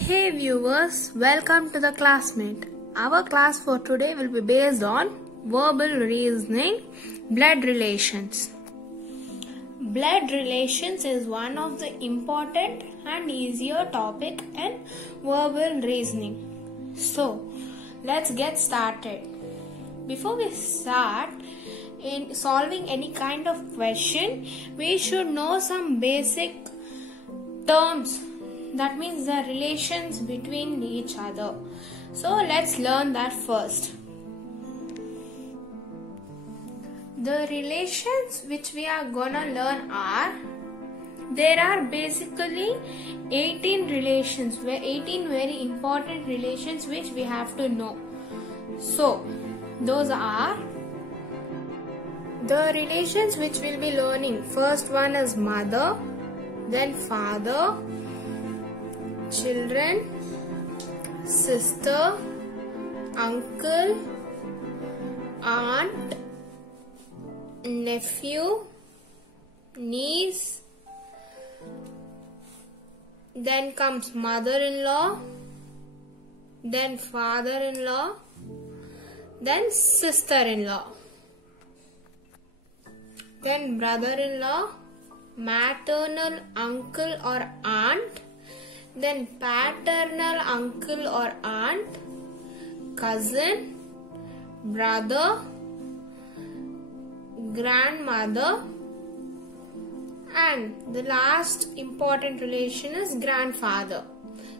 Hey viewers, welcome to the Classmate. Our class for today will be based on verbal reasoning, blood relations. Blood relations is one of the important and easier topic in verbal reasoning. So, let's get started. Before we start in solving any kind of question, we should know some basic terms. That means the relations between each other. So let's learn that first. The relations which we are gonna learn are, there are basically 18 relations, 18 very important relations which we have to know. So those are the relations which we'll be learning. First one is mother, then father, children, sister, uncle, aunt, nephew, niece, then comes mother-in-law, then father-in-law, then sister-in-law, then brother-in-law, maternal uncle or aunt, then paternal uncle or aunt, cousin, brother, grandmother, and the last important relation is grandfather.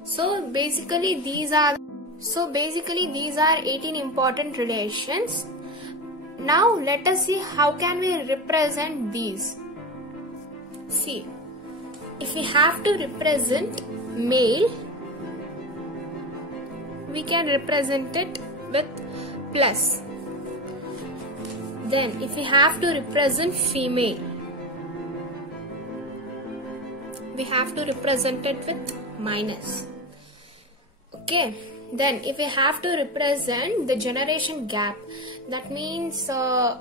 So basically these are 18 important relations. Now let us see how can we represent these. See, if we have to represent male, we can represent it with plus. Then if we have to represent female, we have to represent it with minus. Okay. Then if we have to represent the generation gap, that means your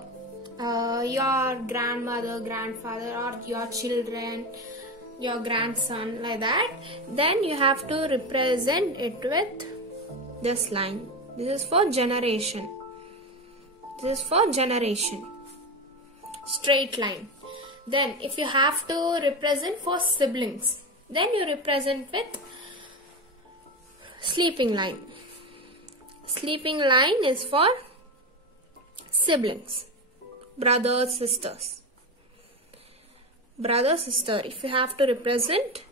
grandmother, grandfather, or your children, your grandson, like that, then you have to represent it with this line. This is for generation. This is for generation. Straight line. Then if you have to represent for siblings, then you represent with sleeping line. Sleeping line is for siblings, brothers, sisters. Brother, sister, if you have to represent,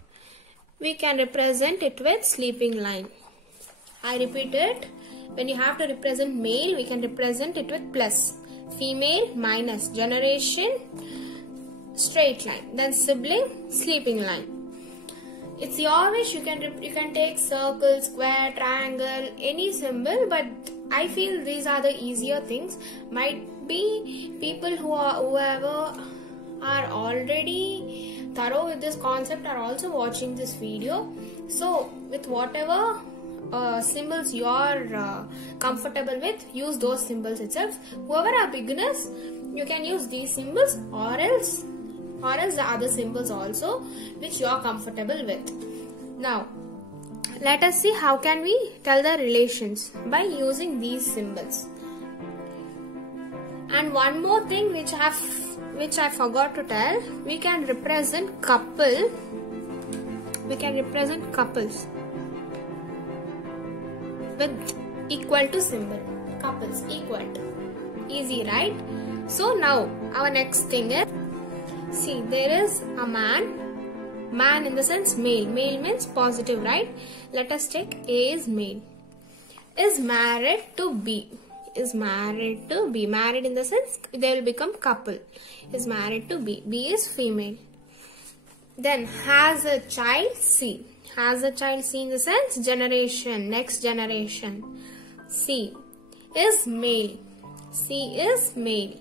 we can represent it with sleeping line. I repeat it. When you have to represent male, we can represent it with plus. Female, minus. Generation, straight line. Then sibling, sleeping line. It's your wish. You can take circle, square, triangle, any symbol, but I feel these are the easier things. Might be people whoever are already thorough with this concept are also watching this video. So with whatever symbols you are comfortable with, use those symbols itself. Whoever are beginners, you can use these symbols or else the other symbols also which you are comfortable with. Now let us see how can we tell the relations by using these symbols. And one more thing which I forgot to tell, we can represent couple. We can represent couples with equal to symbol. Couples equal to. Easy, right? So now our next thing is, see, there is a man. Man in the sense male. Male means positive, right? Let us take A is male. Is married to B. Is married to B. Married in the sense they will become couple. Is married to B. B is female. Then has a child, C. Has a child, C in the sense generation, next generation. C is male. C is male.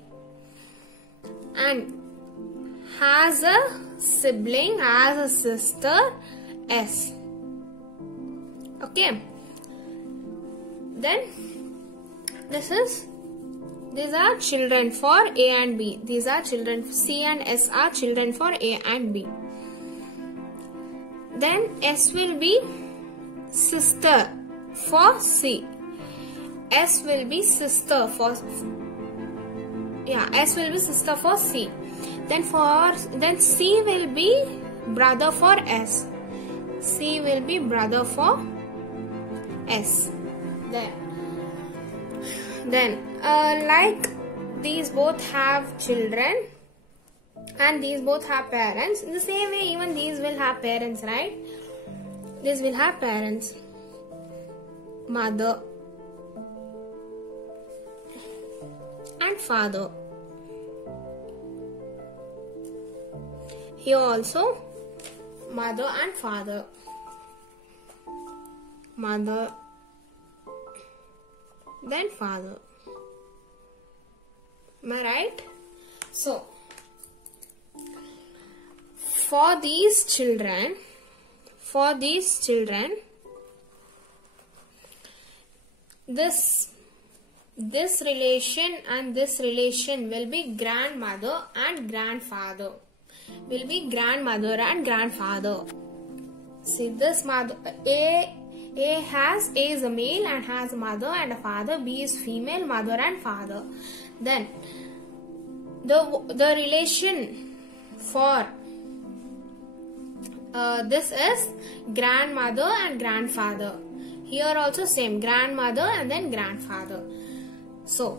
And has a sibling, has a sister, S. Okay. Then these are children for A and B. These are children. C and S are children for A and B. Then S will be sister for C. S will be sister for S will be sister for C. Then C will be brother for S. C will be brother for S. Then like these both have children and these both have parents. In the same way, even these will have parents, right? These will have parents. Mother and father. Here also mother and father. Mother, then father. Am I right? So, for these children, this relation and this relation will be grandmother and grandfather. See, this mother, A is a male and has a mother and a father. B is female, mother and father. Then the relation for this is grandmother and grandfather. Here also same, grandmother and then grandfather. So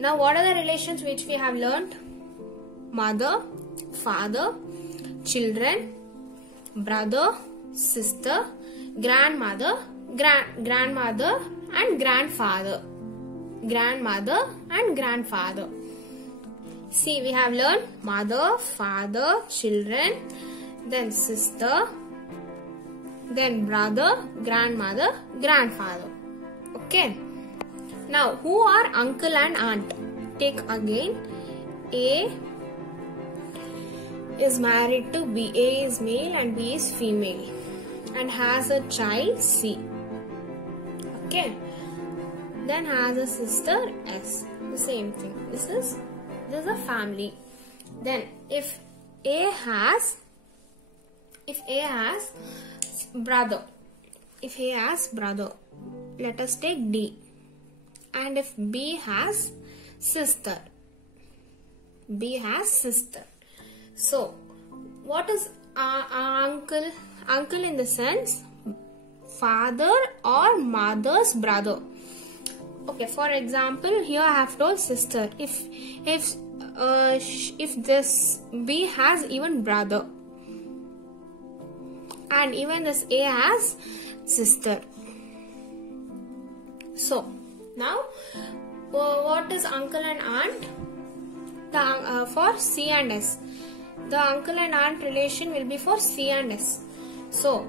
now what are the relations which we have learnt? Mother, father, children, brother, sister, grandmother, grandmother and grandfather. See, we have learned mother, father, children, then sister, then brother, grandmother, grandfather. Okay. Now, who are uncle and aunt? Take again. A is married to B. A is male and B is female and has a child C. Okay. Then has a sister S. The same thing. This is a family. Then if A has brother, let us take D. And if B has sister, so what is uncle? Uncle in the sense father or mother's brother. Okay, for example, here I have told sister. If this B has even brother, and even this A has sister. So now what is uncle and aunt? For C and S, the uncle and aunt relation will be for C and S. So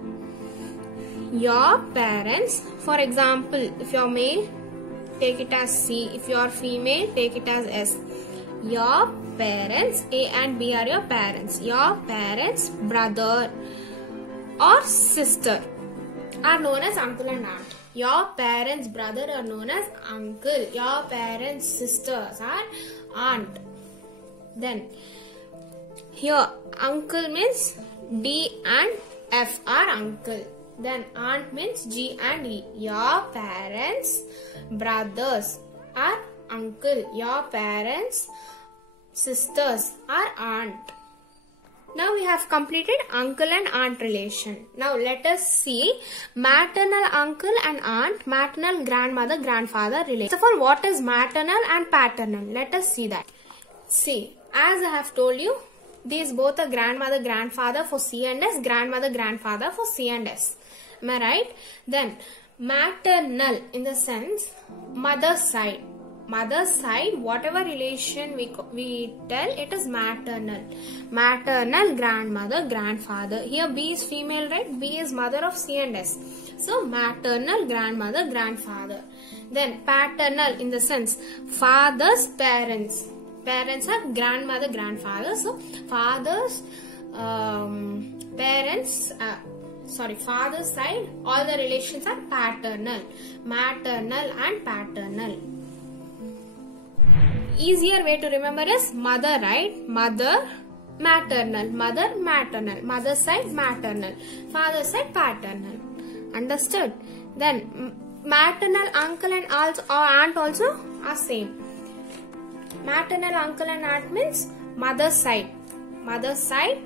your parents, for example, if you are male, take it as C. If you are female, take it as S. Your parents, A and B are your parents. Your parents' brother or sister are known as uncle and aunt. Your parents' brother are known as uncle. Your parents' sisters are aunt. Then here uncle means D and F are uncle. Then aunt means G and E. Your parents' brothers are uncle. Your parents' sisters are aunt. Now we have completed uncle and aunt relation. Now let us see maternal uncle and aunt, maternal grandmother, grandfather relation. First of all, what is maternal and paternal? Let us see that. See, as I have told you, these both are grandmother, grandfather for C and S, grandmother, grandfather for C and S. Am I right? Then maternal in the sense mother's side. Mother's side, whatever relation we tell, it is maternal. Maternal, grandmother, grandfather. Here B is female, right? B is mother of C and S. So maternal, grandmother, grandfather. Then paternal in the sense father's parents. Parents are grandmother, grandfather. So father's parents, father's side, all the relations are paternal. Maternal and paternal. Easier way to remember is mother, right? Mother, maternal. Mother, maternal. Mother's side, maternal. Father's side, paternal. Understood? Then maternal uncle and aunt also are same. Maternal uncle and aunt means mother's side. Mother's side.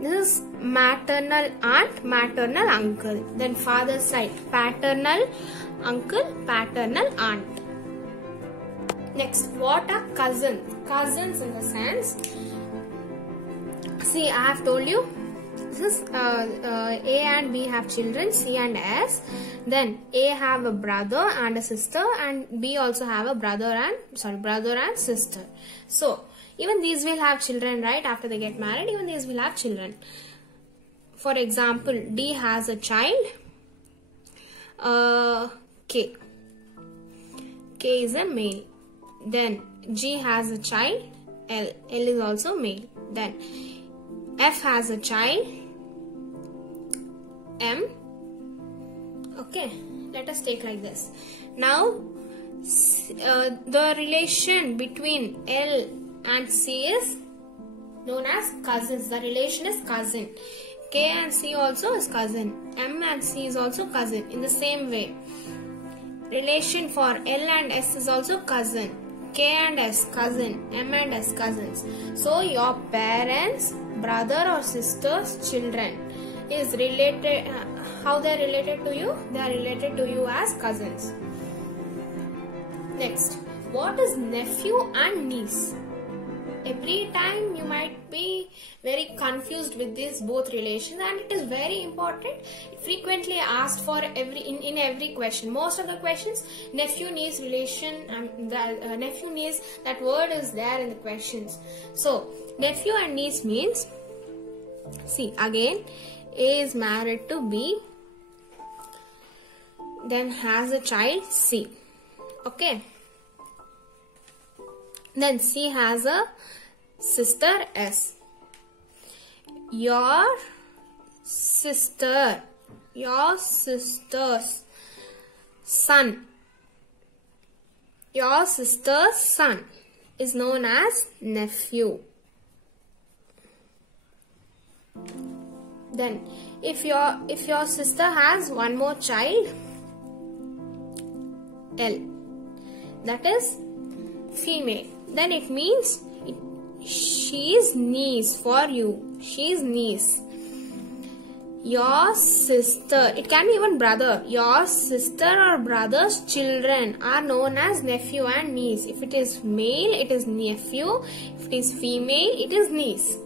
This is maternal aunt, maternal uncle. Then father's side, paternal uncle, paternal aunt. Next, what are cousins? Cousins in the sense, see, I have told you, this is A and B have children, C and S. Then A have a brother and a sister, and B also have a brother and sister. So even these will have children, right? After they get married, even these will have children. For example, D has a child, K. K is a male. Then G has a child, L. L is also male. Then F has a child, M. Okay, let us take like this. Now, the relation between L and C is known as cousins. The relation is cousin. K and C also is cousin. M and C is also cousin. In the same way, relation for L and S is also cousin. K and S cousin. M and S cousins. So your parents, brother or sister's children is related. How they are related to you? They are related to you as cousins. Next, what is nephew and niece? Every time you might be very confused with these both relations, and it is very important. Frequently asked for in every question. Most of the questions, nephew niece relation, and the nephew niece, that word is there in the questions. So nephew and niece means, see again, A is married to B, then has a child C. Okay. Then C has a sister S. Your sister's son. Your sister's son is known as nephew. Then if your sister has one more child, L, that is female, then it means she is niece for you. She is niece. Your sister, it can be even brother. Your sister or brother's children are known as nephew and niece. If it is male, it is nephew. If it is female, it is niece.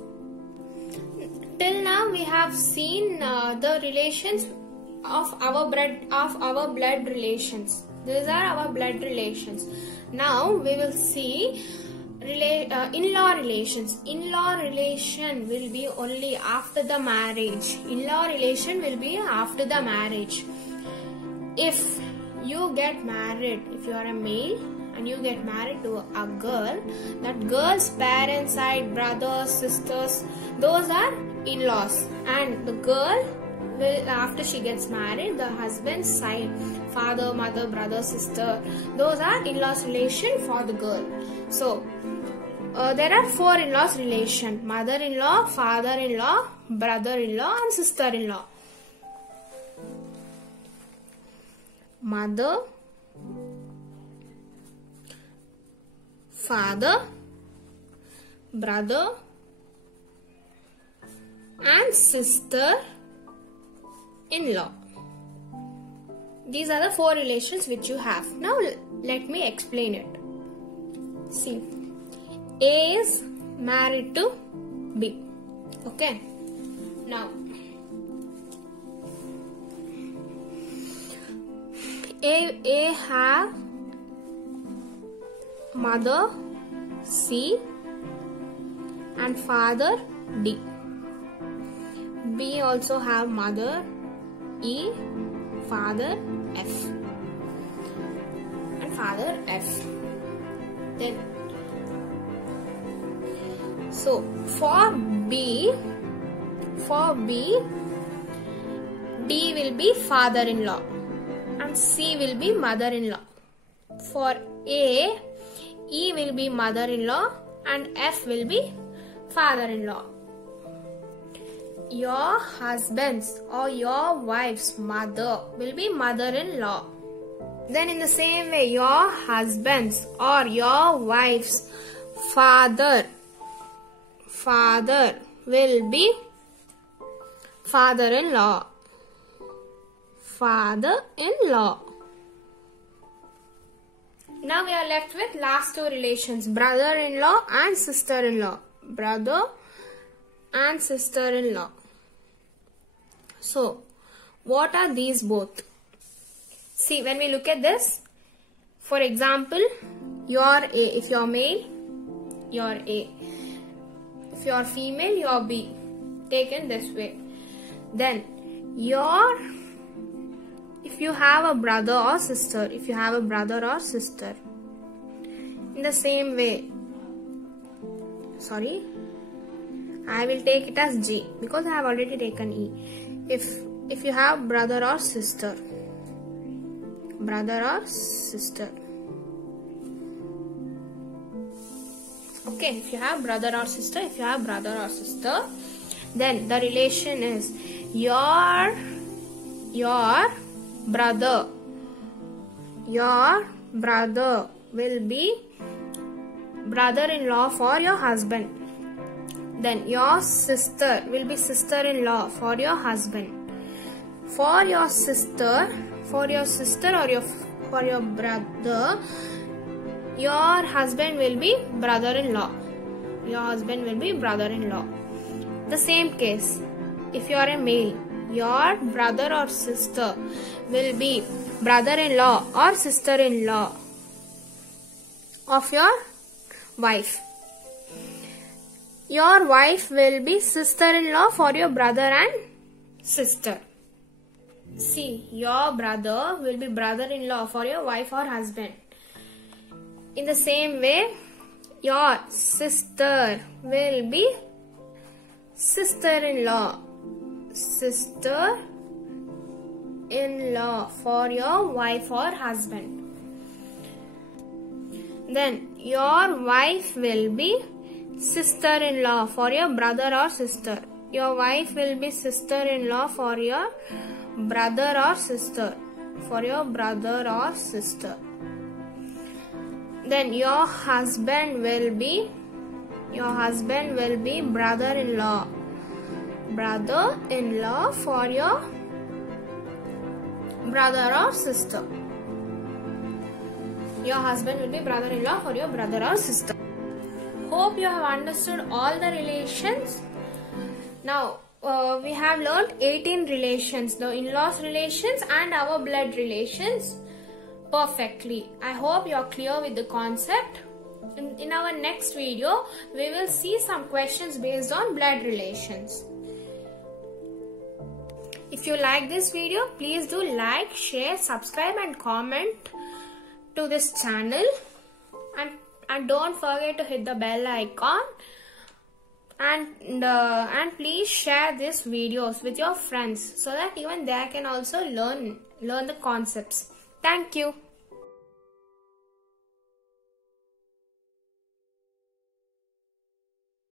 Till now we have seen the relations of our blood relations. These are our blood relations. Now we will see in-law relations. In-law relation will be only after the marriage. In-law relation will be after the marriage. If you get married, if you are a male and you get married to a girl, that girl's parents side, brothers, sisters, those are in-laws. And the girl will, after she gets married, the husband's side, father, mother, brother, sister, those are in-laws relation for the girl. So there are four in-laws relation: mother-in-law, father-in-law, brother-in-law and sister-in-law. Mother, father, brother and sister-in-law. These are the four relations which you have. Now let me explain it. See, A is married to B. Okay. Now A have mother C and father D. B also have mother E, father F and father F. Then so for B, D will be father-in-law and C will be mother-in-law. For A, E will be mother-in-law and F will be father-in-law. your husband's or your wife's mother will be mother-in-law. Then in the same way, your husband's or your wife's father will be father-in-law. Father-in-law. Now we are left with last two relations, brother-in-law and sister-in-law. Brother and sister-in-law. So, what are these both? See, when we look at this, for example, you're A. If you're male, you're A. If you're female, you're B. Taken this way. Then, if you have a brother or sister, in the same way, I will take it as G because I have already taken E. If you have brother or sister, okay, if you have brother or sister, then the relation is your brother will be brother-in-law for your husband. Then your sister will be sister-in-law for your husband. For your sister or for your brother, your husband will be brother-in-law. The same case, if you are a male, your brother or sister will be brother-in-law or sister-in-law of your wife. Your wife will be sister-in-law for your brother and sister. See, your brother will be brother-in-law for your wife or husband. In the same way, your sister will be sister-in-law for your wife or husband. Then your wife will be sister-in-law for your brother or sister. Your wife will be sister-in-law for your brother or sister. Then your husband will be brother-in-law for your brother or sister. Your husband will be brother-in-law for your brother or sister. Hope you have understood all the relations. Now we have learned 18 relations, the in-laws relations and our blood relations perfectly. I hope you are clear with the concept. In our next video, we will see some questions based on blood relations. If you like this video, please do like, share, subscribe and comment to this channel. And don't forget to hit the bell icon. And please share these videos with your friends so that even they can also learn the concepts. Thank you.